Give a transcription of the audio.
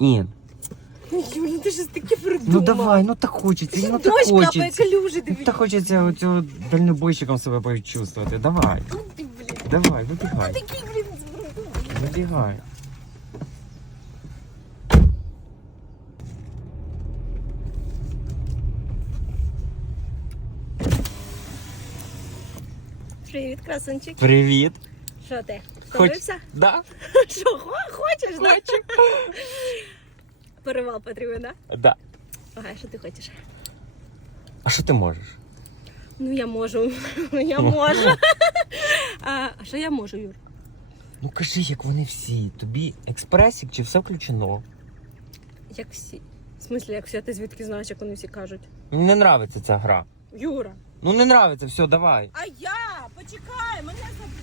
Ін, Юля, ти щось таке придумав. ну давай, ну так хочеться, ну так Дощ капає, хочеться. калюжі, Ну так хочеться оцього дальнобойщиком себе почувствувати. Давай, Ну ти, блін. давай, вибігай, Такий, блін, вибігай. Привіт, красунчик. Привіт. Що ти? Хоч... Втомився? Да? Що, хо- хочеш, да? Перевал потрібен, да? Да. Ага, що ти хочеш? А що ти можеш? Ну, я можу. Я можу. А а що я можу, Юр? Ну кажи, як вони всі. Тобі експресік чи все включено? Як всі. В смислі, як всі, а ти звідки знаєш, як вони всі кажуть? Мені не нравиться ця гра. Юра. Ну не нравиться, все, давай. А я? Почекай, мене забув.